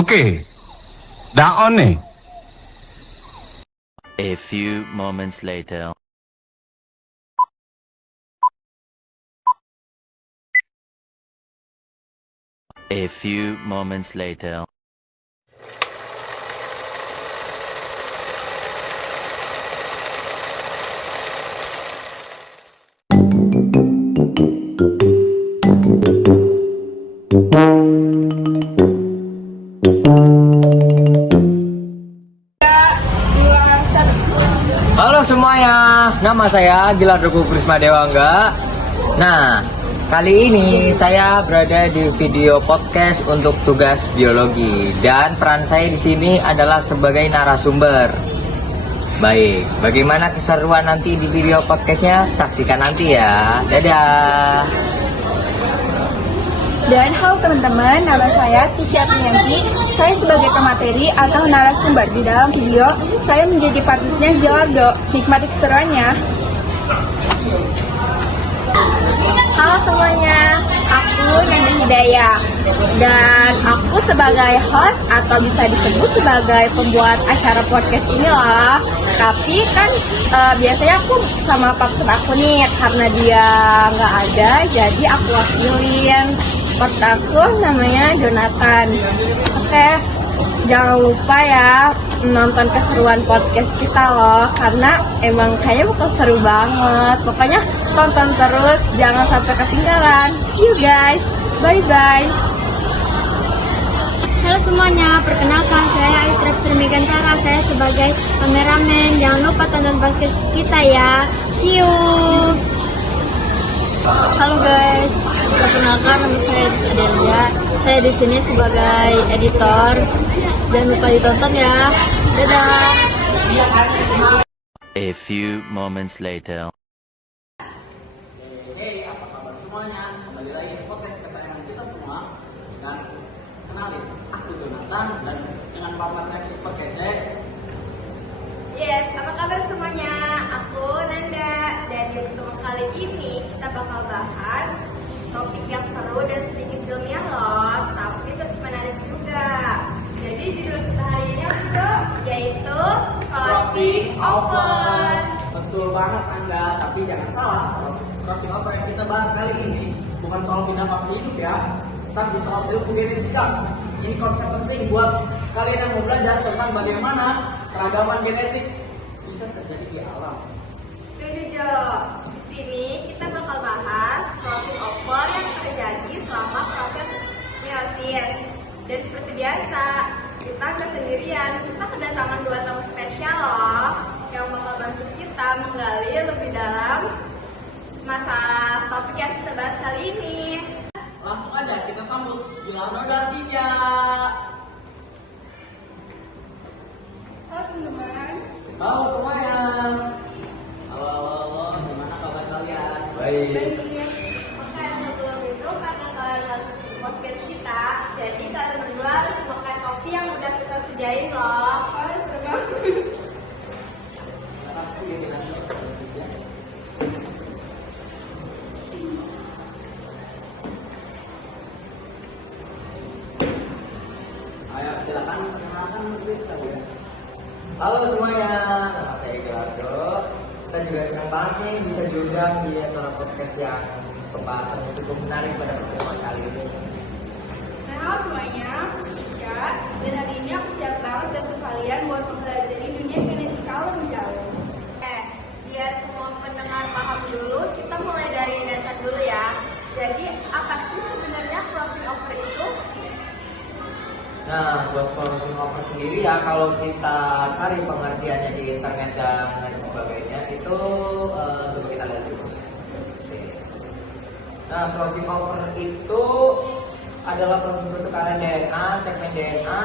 Oke, dah on nih. A few moments later. A few moments later. Halo semuanya, nama saya Gilardoku Prisma Dewangga. Nah, kali ini saya berada di video podcast untuk tugas biologi dan peran saya di sini adalah sebagai narasumber. Baik, bagaimana keseruan nanti di video podcastnya? Saksikan nanti ya. Dadah. Dan halo teman-teman, nama saya Tisha Priyanti. Saya sebagai pemateri atau narasumber di dalam video. Saya menjadi partnernya Gilardo. Nikmati keseruannya. Halo semuanya, aku Nanda Hidayah dan aku sebagai host atau bisa disebut sebagai pembuat acara podcast inilah. Tapi kan biasanya aku sama partner aku nih, karena dia nggak ada, jadi aku wakilin. Partner aku namanya Jonathan. Oke, jangan lupa ya nonton keseruan podcast kita loh, karena emang kayaknya bakal seru banget. Pokoknya tonton terus, jangan sampai ketinggalan. See you guys, bye bye. Halo semuanya, perkenalkan saya Aitra Srimigantara. Saya sebagai kameramen. Jangan lupa tonton podcast kita ya. See you. Halo guys, perkenalkan nama saya Delia. Saya di sini sebagai editor. Jangan lupa ditonton ya. Dadah. A few moments later. Hey, apa kabar semuanya? Kembali lagi di podcast kesayangan kita semua. Dan kenalin, aku Jonathan dan dengan partner super kece. Yes, apa kabar semuanya? Aku Nanda dan di pertemuan kali ini kita bakal bahas topik yang seru dan sedikit ilmiah loh, tapi tetap menarik juga. Jadi judul kita hari ini apa? Yaitu crossing over. Betul banget Anda, tapi jangan salah. Crossing over yang kita bahas kali ini bukan soal pindah fase hidup ya, tapi soal ilmu genetika. Ini konsep penting buat kalian yang mau belajar tentang bagaimana keragaman genetik bisa terjadi di alam. Setuju Jo. Di sini kita bakal bahas crossing over yang terjadi selama proses meiosis. Dan seperti biasa, kita nggak sendirian. Kita kedatangan 2 tamu spesial loh, yang bakal bantu kita menggali lebih dalam masalah topik yang kita bahas kali ini. Langsung aja kita sambut Gilardo dan Tisha. Halo teman-teman. Halo semuanya. Halo, gimana kabar kalian? Baik. Oke, sebelum itu karena kalian masuk ke podcast kita, jadi kalian berdua harus makan kopi yang udah kita sediain loh. Ayo silakan perkenalkan diri kalian. Halo semuanya, nama saya Gilardo. Kita juga senang banget nih bisa diundang di acara podcast yang pembahasannya cukup menarik pada pertemuan kali ini. Halo semuanya, aku Tisha. Dan hari ini aku siap banget bantu kalian buat mempelajari dunia genetika lebih jauh. Biar semua pendengar paham dulu, kita mulai dari dasar dulu ya. Jadi, apa sih sebenarnya crossing over itu? Nah, buat crossing over sendiri ya, kalau kita cari pengertiannya di internet dan lain sebagainya, itu coba kita lihat dulu. Nah, crossing over itu adalah proses pertukaran DNA, segmen DNA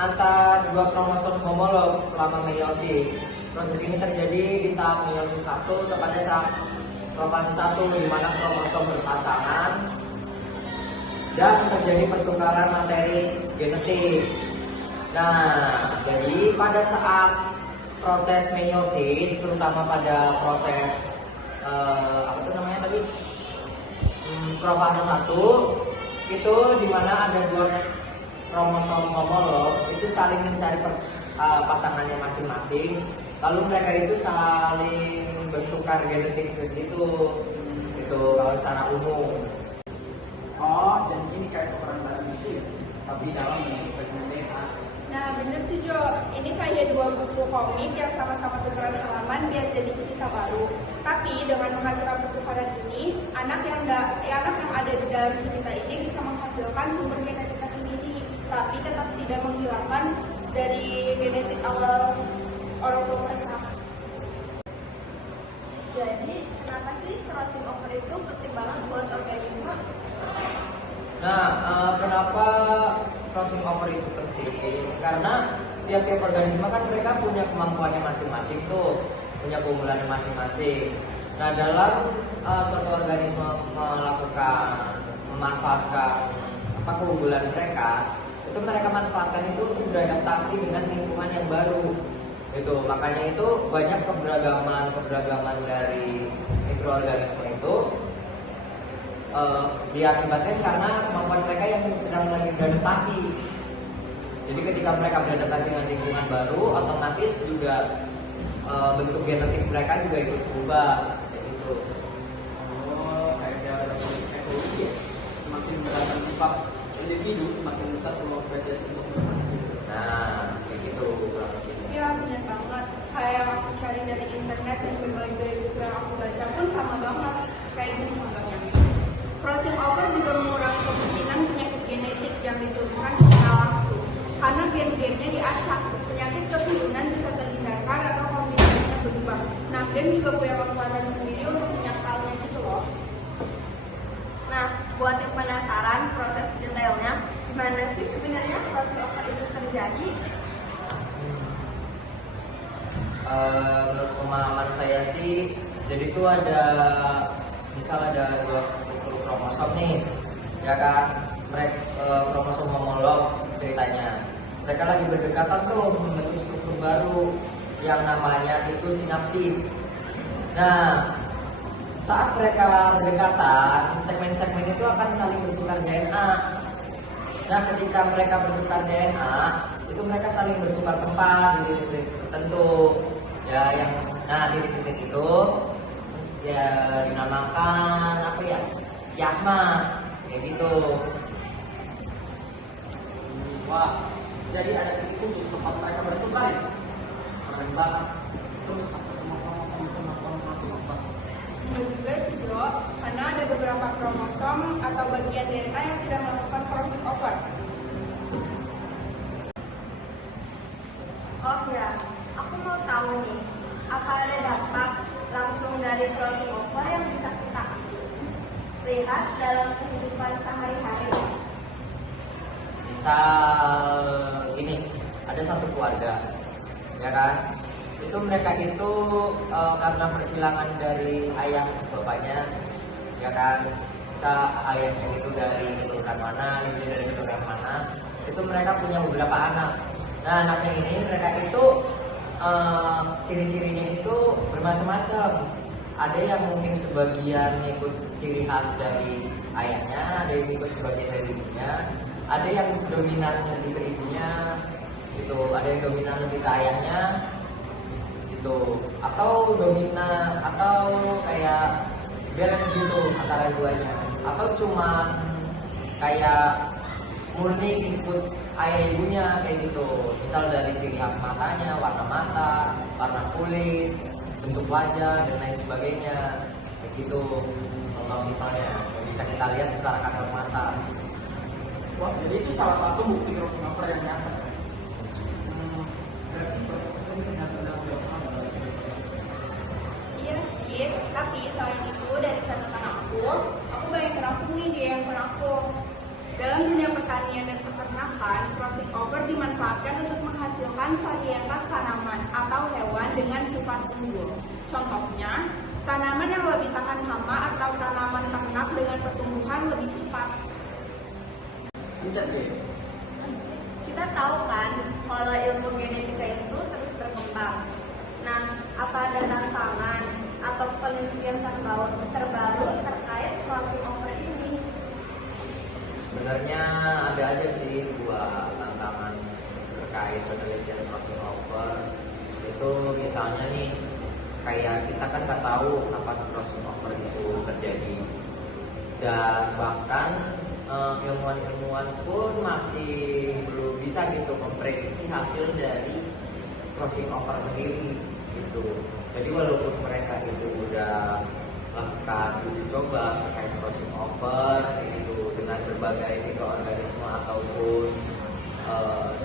antar 2 kromosom homolog selama meiosis. Proses ini terjadi di tahap meiosis 1, tepatnya saat profase 1, di mana kromosom berpasangan dan terjadi pertukaran materi genetik. Nah, jadi pada saat proses meiosis, terutama pada proses apa itu namanya tadi, profase 1, itu dimana ada kromosom homolog itu saling mencari pasangannya masing-masing, lalu mereka itu saling bertukar genetik seperti itu kalau secara umum. Oh, dan ini kayak peperangan bareng gitu ya, tapi dalam segmen DNA. Nah bener tuh Jo, ini kayak dua buku komik yang sama-sama tukeran halaman biar jadi cerita baru. Tapi dengan menghasilkan pertukaran ini, anak yang ada di dalam cerita ini bisa menghasilkan sumber genetika sendiri, tapi tetap tidak menghilangkan dari genetik awal orang tua mereka. Jadi kenapa sih crossing over itu penting banget buat organisme? Nah, kenapa crossing over itu penting? Karena tiap-tiap organisme kan mereka punya kemampuannya masing-masing tuh, punya keunggulannya masing-masing. Nah, dalam suatu organisme memanfaatkan keunggulan mereka, itu mereka manfaatkan itu untuk beradaptasi dengan lingkungan yang baru. Itu makanya itu banyak keberagaman dari mikroorganisme itu diakibatkan karena kemampuan mereka yang sedang lagi beradaptasi. Jadi ketika mereka beradaptasi dengan lingkungan baru, otomatis juga bentuk genetik mereka juga ikut berubah, kayak gitu. Oh, kayak ada evolusi ya. Semakin beragam sifat individu, semakin besar peluang spesies untuk bertahan hidup. Nah, kayak gitu. Ya benar banget. Kayak yang aku cari dari internet dan berbagai buku yang aku baca pun sama banget. Kayak gini contohnya. Crossing over juga mengurangi kemungkinan penyakit genetik yang diturunkan secara langsung. Karena gen-gennya diacak, penyakit keturunan bisa terhindarkan atau kombinasinya berubah. Nah, gen juga punya kekuatan sendiri untuk menyakalnya gitu loh. Nah, buat yang penasaran proses detailnya, gimana sih sebenarnya crossing over itu terjadi? Menurut pemahaman saya sih, jadi itu misal ada 20 kromosom nih, ya kan, mereka kromosom homolog ceritanya. Mereka lagi berdekatan tuh membentuk struktur baru yang namanya itu sinapsis. Nah, saat mereka berdekatan, segmen-segmen itu akan saling bertukar DNA. Nah, ketika mereka bertukar DNA, itu mereka saling bertukar tempat di titik tertentu. Ya, titik-titik itu ya dinamakan apa ya? Kiasma, kayak gitu. Wah, jadi ada titik khusus tempat mereka bertukar ya? Keren banget. Terus apa semua kromosom bisa melakukan crossing over? Benar juga sih Jo, karena ada beberapa kromosom atau bagian DNA yang tidak melakukan crossing over. Oh ya, aku mau tahu nih, apa ada dampak langsung dari crossing over yang bisa kita lihat dalam kehidupan sehari-hari? Misal gini, ada satu keluarga, ya kan? Itu mereka itu karena persilangan dari ayah bapaknya, ya kan? Kita ayahnya itu dari keturunan mana, ibunya dari keturunan mana, itu mereka punya beberapa anak. Nah, anaknya ini mereka itu ciri-cirinya itu bermacam-macam. Ada yang mungkin sebagian ikut ciri khas dari ayahnya, ada yang ikut sebagian dari ibunya, ada yang dominan lebih ke ibunya, gitu. Ada yang dominan lebih ke ayahnya, gitu. Atau dominan atau kayak balance gitu antara duanya. Atau cuma kayak murni ikut ayah ibunya kayak gitu. Misal dari ciri khas matanya, warna mata, warna kulit, bentuk wajah dan lain sebagainya, kayak gitu. Contoh simpelnya yang bisa kita lihat secara kasat mata. Wah, jadi itu salah satu bukti crossing over yang nyata. Berarti crossing over ini ternyata dalam beberapa. Iya sih, tapi selain itu dari catatan aku banyak kenapa nih di handphone aku. Dalam dunia pertanian dan peternakan, crossing over dimanfaatkan untuk menghasilkan varietas tanaman atau hewan dengan sifat unggul. Contohnya, tanaman yang lebih tahan hama atau tanaman ternak dengan pertumbuhan lebih cepat. Pencet deh. Kita tahu kan kalau ilmu genetika itu terus berkembang. Nah, apa ada tantangan atau penelitian terbaru terkait crossing over ini? Sebenarnya ada aja sih buat crossing over itu misalnya nih kayak kita kan nggak tahu kapan crossing over itu terjadi, dan bahkan ilmuwan-ilmuwan pun masih belum bisa gitu memprediksi hasil dari crossing over sendiri gitu. Jadi walaupun mereka itu udah melakukan uji coba terkait crossing over itu dengan berbagai mikroorganisme ataupun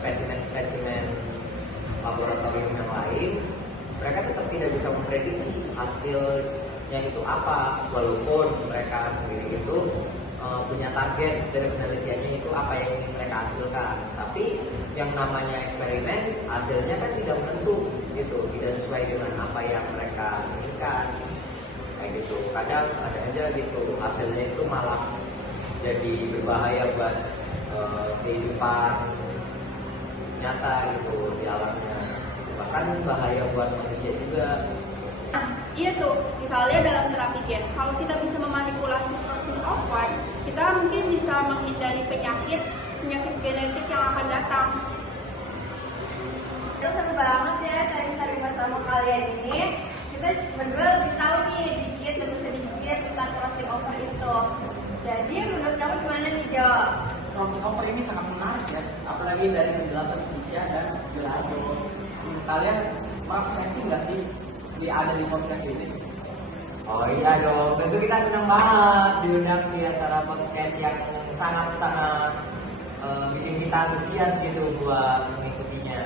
spesimen-spesimen laboratorium yang lain, mereka tetap tidak bisa memprediksi hasilnya itu apa, walaupun mereka sendiri itu punya target dari penelitiannya itu apa yang ingin mereka hasilkan. Tapi yang namanya eksperimen hasilnya kan tidak menentu gitu, tidak sesuai dengan apa yang mereka inginkan kayak gitu. Kadang ada aja gitu hasilnya itu malah jadi berbahaya buat kehidupan nyata gitu di alamnya, bahkan bahaya buat manusia juga. Iya tuh, misalnya dalam terapi gen, kalau kita bisa memanipulasi crossing over, kita mungkin bisa menghindari penyakit genetik yang akan datang. Itu seru banget ya sharing-sharing bersama kalian ini. Kita berdua lebih tahu nih dikit demi sedikit tentang crossing over itu. Jadi menurut kamu gimana nih Jo? Crossing over ini sangat menarik ya, apalagi dari penjelasan Tisha dan Belajo. Kalian merasa happy nggak sih ada di podcast ini? Oh iya dong, tentu kita senang banget diundang di acara podcast yang sangat-sangat bikin kita antusias gitu buat mengikutinya.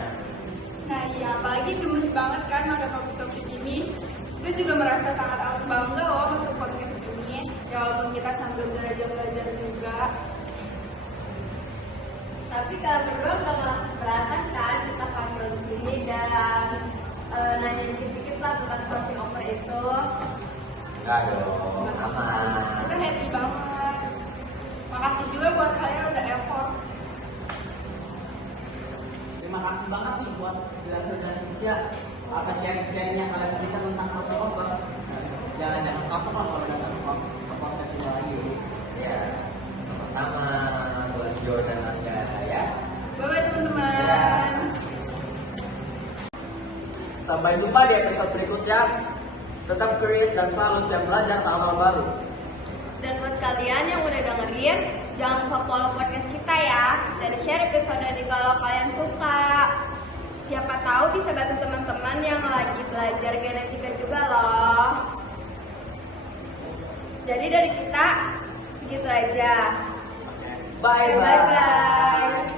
Nah iya, apalagi gemes banget kan pakai topik-topik ini. Itu juga merasa sangat amat bangga loh masuk podcast ini. Ya walaupun kita sambil belajar-belajar juga. Tapi kalau berdua nggak merasa keberatan kan kita panggil di sini dan nanya dikit-dikit lah tentang crossing over itu. Enggak dong, sama. Kita happy banget. Makasih juga buat kalian udah effort. Terima kasih banget nih buat Belajo dan Tisha atas sharing-sharingnya kalian berikan tentang crossing over. Jangan kapok kalau datang ke podcast ini lagi. Ya, sama-sama buat Jo dan Angga ya. Bye-bye teman-teman. Ya. Sampai jumpa di episode berikutnya. Tetap curious dan selalu siap belajar hal-hal baru. Dan buat kalian yang udah dengerin, jangan lupa follow podcast kita ya. Dan share episode ini kalau kalian suka. Siapa tahu bisa bantu teman-teman yang lagi belajar genetika juga loh. Jadi dari kita segitu aja. Bye bye. Bye bye.